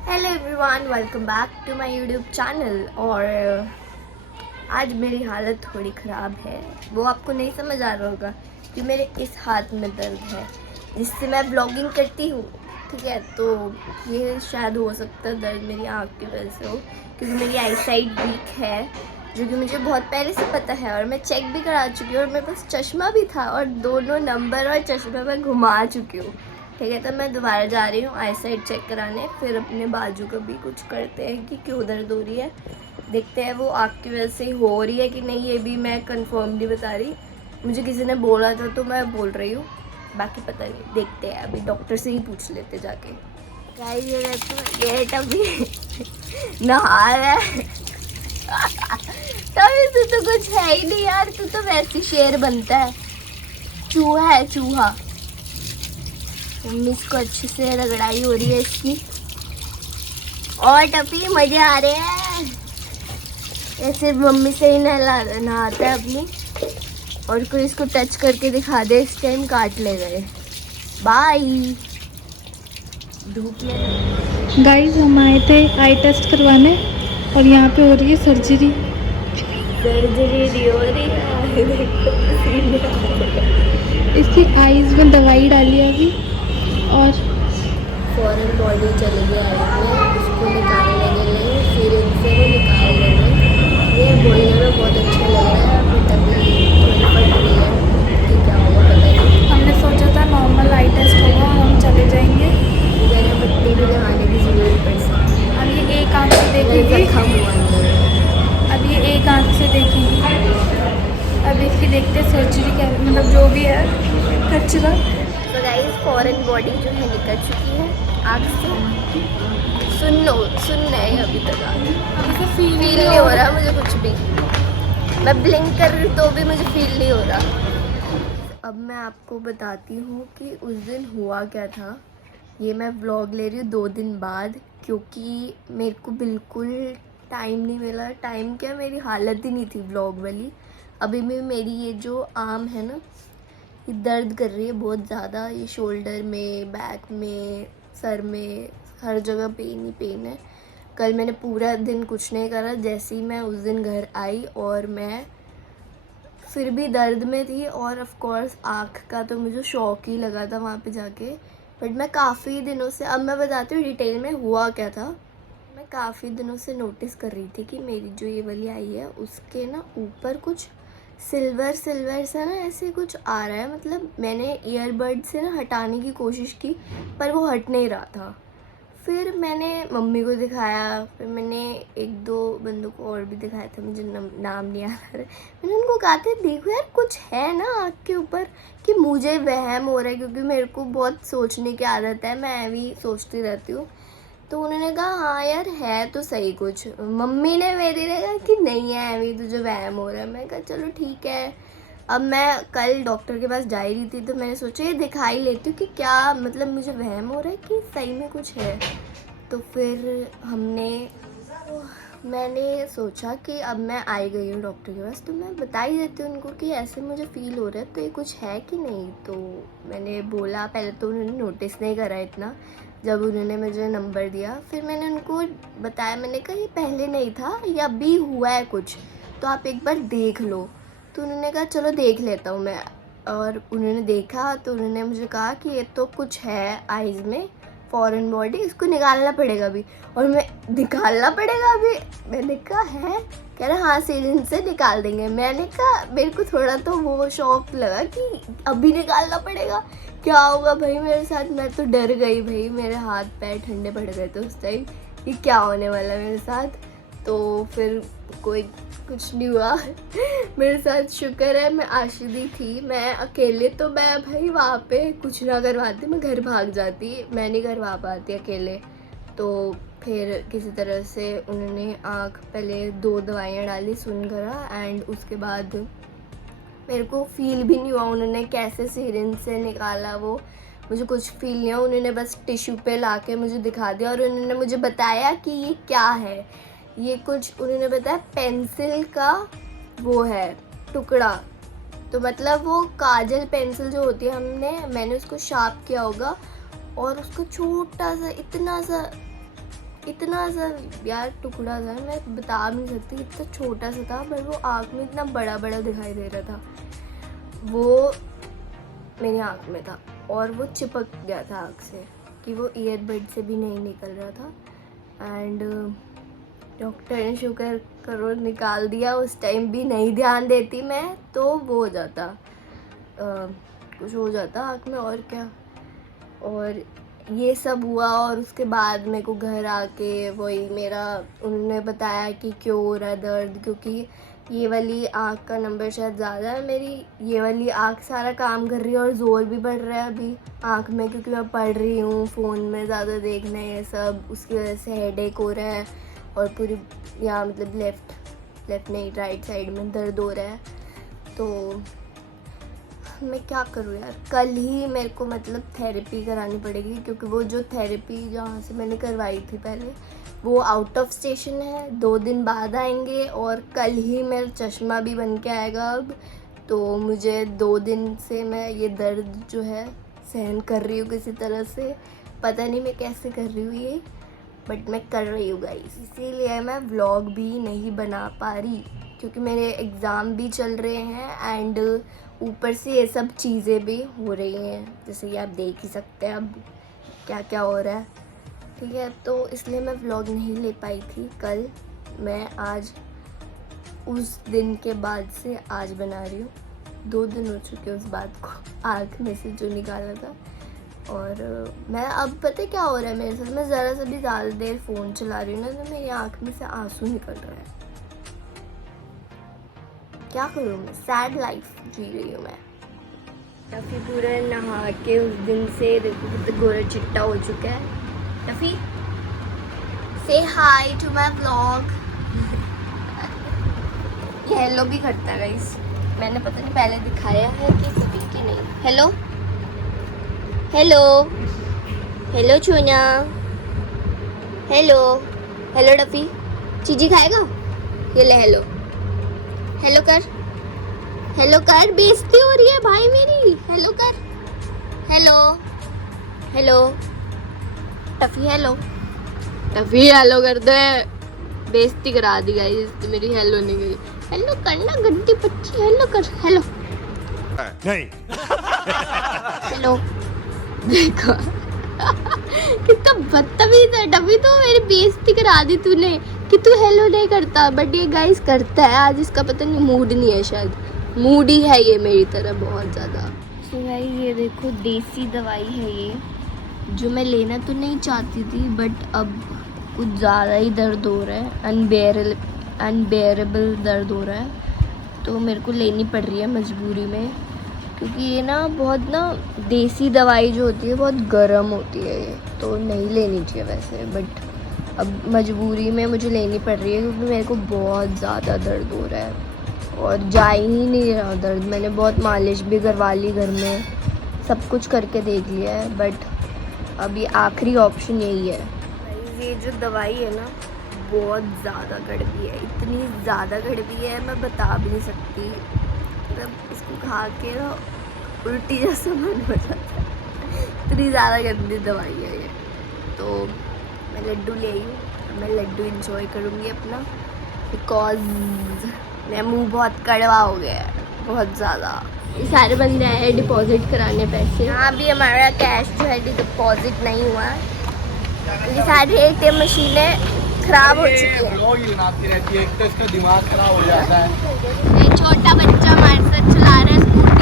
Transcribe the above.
Hello everyone, welcome back to my YouTube channel. और आज मेरी हालत थोड़ी ख़राब है। वो आपको नहीं समझ आ रहा होगा कि मेरे इस हाथ में दर्द है जिससे मैं ब्लॉगिंग करती हूँ। ठीक है, तो ये शायद हो सकता है दर्द मेरी आँख की वजह से हो, क्योंकि मेरी आई साइट वीक है, जो कि मुझे बहुत पहले से पता है। और मैं चेक भी करा चुकी हूँ और मेरे पास चश्मा भी था और दोनों नंबर और चश्मा मैं घुमा चुकी हूँ। ठीक है, तो मैं दोबारा जा रही हूँ आई साइट चेक कराने, फिर अपने बाजू का भी कुछ करते हैं कि क्यों दर्द हो रही है। देखते हैं वो आँख की वजह से हो रही है कि नहीं, ये भी मैं कंफर्म नहीं बता रही। मुझे किसी ने बोला था तो मैं बोल रही हूँ, बाकी पता नहीं, देखते हैं। अभी डॉक्टर से ही पूछ लेते जाके। गाइस ये तभी नहा रहा है तभी तो कुछ है ही नहीं यार, तू तो वैसे शेर बनता है। चूहा है चूहा। मम्मी इसको अच्छे से रगड़ाई हो रही है इसकी। और टपी मजे आ रहे हैं। ऐसे मम्मी से ही नहाता है अपनी, और कोई इसको टच करके दिखा दे इस टाइम काट ले गए। बाय। धूप में गाइस हम आए थे आई टेस्ट करवाने और यहाँ पे हो रही है सर्जरी। सर्जरी हो रही है, देखो पसीने आ रहे हैं। इसकी आईज में दवाई डाली है अभी। और फॉरेन बॉडी चली गई आई में, उसको निकालने के लिए फिर इनसे वो निकाल लेंगे। ये बोलने में बहुत अच्छा लग रहा है, बट अभी थोड़ी फट रही है कि क्या होगा पता नहीं। हमने सोचा था नॉर्मल आई टेस्ट होगा और हम चले जाएंगे। मेरे पट्टी भी लगाने की ज़रूरत पड़ सकती है। अब ये एक आंख से देखेगी, जख्म हुआ नहीं है। अब ये एक आंख से देखेगी। अब इसकी देखते सर्जरी क्या, मतलब जो भी है कचरा। तो गाइस फॉरेन बॉडी जो है निकल चुकी है आँख से। सुन है अभी तक आगे फील नहीं हो रहा मुझे कुछ भी। मैं ब्लिंक कर रही हूँ तो भी मुझे फील नहीं हो रहा। अब मैं आपको बताती हूँ कि उस दिन हुआ क्या था। ये मैं व्लॉग ले रही हूँ 2 दिन बाद, क्योंकि मेरे को बिल्कुल टाइम नहीं मिला। टाइम क्या, मेरी हालत ही नहीं थी व्लॉग वाली। अभी भी मेरी ये जो आर्म है ना, ये दर्द कर रही है बहुत ज़्यादा। ये शोल्डर में, बैक में, सर में, हर जगह पेन ही पेन है। कल मैंने पूरा दिन कुछ नहीं करा। जैसे ही मैं उस दिन घर आई और मैं फिर भी दर्द में थी, और ऑफ कोर्स आँख का तो मुझे शौक ही लगा था वहाँ पे जाके। बट मैं काफ़ी दिनों से, अब मैं बताती हूँ डिटेल में हुआ क्या था। मैं काफ़ी दिनों से नोटिस कर रही थी कि मेरी जो ये वाली आई है उसके ना ऊपर कुछ सिल्वर सिल्वर सा ना ऐसे कुछ आ रहा है। मतलब मैंने ईयरबड से ना हटाने की कोशिश की पर वो हट नहीं रहा था। फिर मैंने मम्मी को दिखाया, फिर मैंने 1-2 बंदों को और भी दिखाया था, मुझे नाम नहीं आ रहा। मैंने उनको कहा था देखो यार कुछ है ना आँख के ऊपर, कि मुझे वहम हो रहा है, क्योंकि मेरे को बहुत सोचने की आदत है, मैं भी सोचती रहती हूँ। तो उन्होंने कहा हाँ यार है तो सही कुछ। मम्मी ने मेरी ने कहा कि नहीं है अभी तुझे वहम हो रहा है। मैं कहा चलो ठीक है। अब मैं कल डॉक्टर के पास जा ही रही थी, तो मैंने सोचा ये दिखा ही लेती हूँ कि क्या मतलब मुझे वहम हो रहा है कि सही में कुछ है। तो फिर मैंने सोचा कि अब मैं आई गई हूँ डॉक्टर के पास, तो मैं बता ही देती हूँ उनको कि ऐसे मुझे फ़ील हो रहा है, तो ये कुछ है कि नहीं। तो मैंने बोला, पहले तो उन्होंने नोटिस नहीं करा इतना। जब उन्होंने मुझे नंबर दिया फिर मैंने उनको बताया, मैंने कहा ये पहले नहीं था, ये अभी हुआ है कुछ, तो आप एक बार देख लो। तो उन्होंने कहा चलो देख लेता हूँ मैं। और उन्होंने देखा तो उन्होंने मुझे कहा कि ये तो कुछ है आइज़ में, फॉरेन बॉडी, इसको निकालना पड़ेगा अभी। और मैं निकालना पड़ेगा अभी, मैंने कहा है, कह रहा हाँ सीजन से निकाल देंगे। मैंने कहा मेरे को थोड़ा तो वो शौक लगा कि अभी निकालना पड़ेगा, क्या होगा भाई मेरे साथ। मैं तो डर गई भाई, मेरे हाथ पैर ठंडे पड़ गए थे उस टाइम कि क्या होने वाला है मेरे साथ। तो फिर कोई कुछ नहीं हुआ मेरे साथ। शुक्र है मैं आशिदी थी, मैं अकेले तो मैं भाई वहाँ पे कुछ ना करवाती, मैं घर भाग जाती, मैं नहीं करवा पाती अकेले। तो फिर किसी तरह से उन्होंने आँख पहले 2 दवाइयाँ डाली, सुन करा, एंड उसके बाद मेरे को फील भी नहीं हुआ उन्होंने कैसे सिरिंज से निकाला, वो मुझे कुछ फील नहीं हुआ। उन्होंने बस टिश्यू पे लाके मुझे दिखा दिया और उन्होंने मुझे बताया कि ये क्या है। ये कुछ उन्होंने बताया पेंसिल का वो है टुकड़ा। तो मतलब वो काजल पेंसिल जो होती है, मैंने उसको शार्प किया होगा और उसको छोटा सा, इतना सा इतना सा यार टुकड़ा था, मैं बता भी नहीं सकती, इतना छोटा सा था, पर वो आँख में इतना बड़ा बड़ा दिखाई दे रहा था। वो मेरी आँख में था और वो चिपक गया था आँख से कि वो ईयरबड से भी नहीं निकल रहा था। एंड डॉक्टर ने शुक्र करो निकाल दिया। उस टाइम भी नहीं ध्यान देती मैं तो वो हो जाता, कुछ हो जाता आँख में और क्या। और ये सब हुआ और उसके बाद मेरे को घर आके वही मेरा उन्होंने बताया कि क्यों हो रहा है दर्द, क्योंकि ये वाली आँख का नंबर शायद ज़्यादा है। मेरी ये वाली आँख सारा काम कर रही है और ज़ोर भी बढ़ रहा है अभी आँख में, क्योंकि मैं पढ़ रही हूँ फ़ोन में ज़्यादा देखना है ये सब, उसकी वजह से हेडेक हो रहा है और पूरी यहाँ मतलब लेफ़्ट नहीं राइट साइड में दर्द हो रहा है। तो मैं क्या करूँ यार, कल ही मेरे को मतलब थेरेपी करानी पड़ेगी, क्योंकि वो जो थेरेपी जहाँ से मैंने करवाई थी पहले वो आउट ऑफ स्टेशन है, 2 दिन बाद आएंगे और कल ही मेरा चश्मा भी बन के आएगा अब। तो मुझे 2 दिन से मैं ये दर्द जो है सहन कर रही हूँ किसी तरह से, पता नहीं मैं कैसे कर रही हूँ ये, बट मैं कर रही हूँ गाइस। इसीलिए मैं व्लॉग भी नहीं बना पा रही, क्योंकि मेरे एग्ज़ाम भी चल रहे हैं एंड ऊपर से ये सब चीज़ें भी हो रही हैं, जैसे कि आप देख ही सकते हैं अब क्या क्या हो रहा है, ठीक है। तो इसलिए मैं व्लॉग नहीं ले पाई थी कल। मैं आज उस दिन के बाद से आज बना रही हूँ, 2 दिन हो चुके उस बात को आँख में से जो निकाला था। और मैं अब पता है क्या हो रहा है मेरे साथ, मैं ज़रा सा भी ज़्यादा देर फ़ोन चला रही हूँ ना तो मेरी आँख में से आंसू निकल रहा है। क्या करूँ मैं, सैड लाइफ जी रही हूँ मैं। टफ़ी पूरा नहा के उस दिन से देखो कितना गोरा चिट्टा हो चुका है। टफ़ी से हाय टू माई व्लॉग। ये हेलो भी करता है गाइस, मैंने पता नहीं पहले दिखाया है कि कभी कि नहीं। हेलो हेलो हेलो चूना, हेलो हेलो टफ़ी, चीजी खाएगा, ये ले हेलो हेलो कर, हेलो कर, बेइज्जती हो रही है भाई मेरी, हेलो कर, हेलो हेलो टफ़ी, हेलो टफ़ी हेलो कर दे, बेइज्जती करा दी गाइस मेरी, हेलो नहीं गई, हेलो करना गड्डी बच्ची, हेलो कर, हेलो नहीं हेलो। देखो कितना बदतमीज है टफ़ी, तो मेरी बेइज्जती करा दी तूने कि तू हेलो नहीं करता, बट ये गाइस करता है। आज इसका पता नहीं मूड नहीं है, शायद मूड ही है ये मेरी तरह बहुत ज़्यादा। तो भाई ये देखो देसी दवाई है ये, जो मैं लेना तो नहीं चाहती थी बट अब कुछ ज़्यादा ही दर्द हो रहा है, अनबेरेबल दर्द हो रहा है, तो मेरे को लेनी पड़ रही है मजबूरी में, क्योंकि ये ना बहुत ना देसी दवाई जो होती है बहुत गर्म होती है ये, तो नहीं लेनी चाहिए वैसे, बट अब मजबूरी में मुझे लेनी पड़ रही है क्योंकि मेरे को बहुत ज़्यादा दर्द हो रहा है और जा ही नहीं रहा दर्द। मैंने बहुत मालिश भी करवा ली घर में, सब कुछ करके देख लिया है, बट अभी आखिरी ऑप्शन यही है। ये जो दवाई है ना बहुत ज़्यादा कड़वी है, इतनी ज़्यादा कड़वी है मैं बता भी नहीं सकती, मतलब इसको खा के ना उल्टी जैसा मन हो जाता है, इतनी ज़्यादा गंदी दवाई है ये। तो मैं लड्डू ले आई हूँ, मैं लड्डू इंजॉय करूँगी अपना, बिकॉज मेरा मुंह बहुत कड़वा हो गया है बहुत ज़्यादा। ये सारे बंदे आए हैं डिपॉजिट कराने पैसे, यहाँ भी हमारा कैश जो है डिपॉजिट नहीं हुआ है क्योंकि सारी ATM मशीनें खराब हो चुकी है। रहती है, एक तो इसका दिमाग खराब हो जाता है। एक छोटा बच्चा हमारे साथ चला रहा है स्कूटर,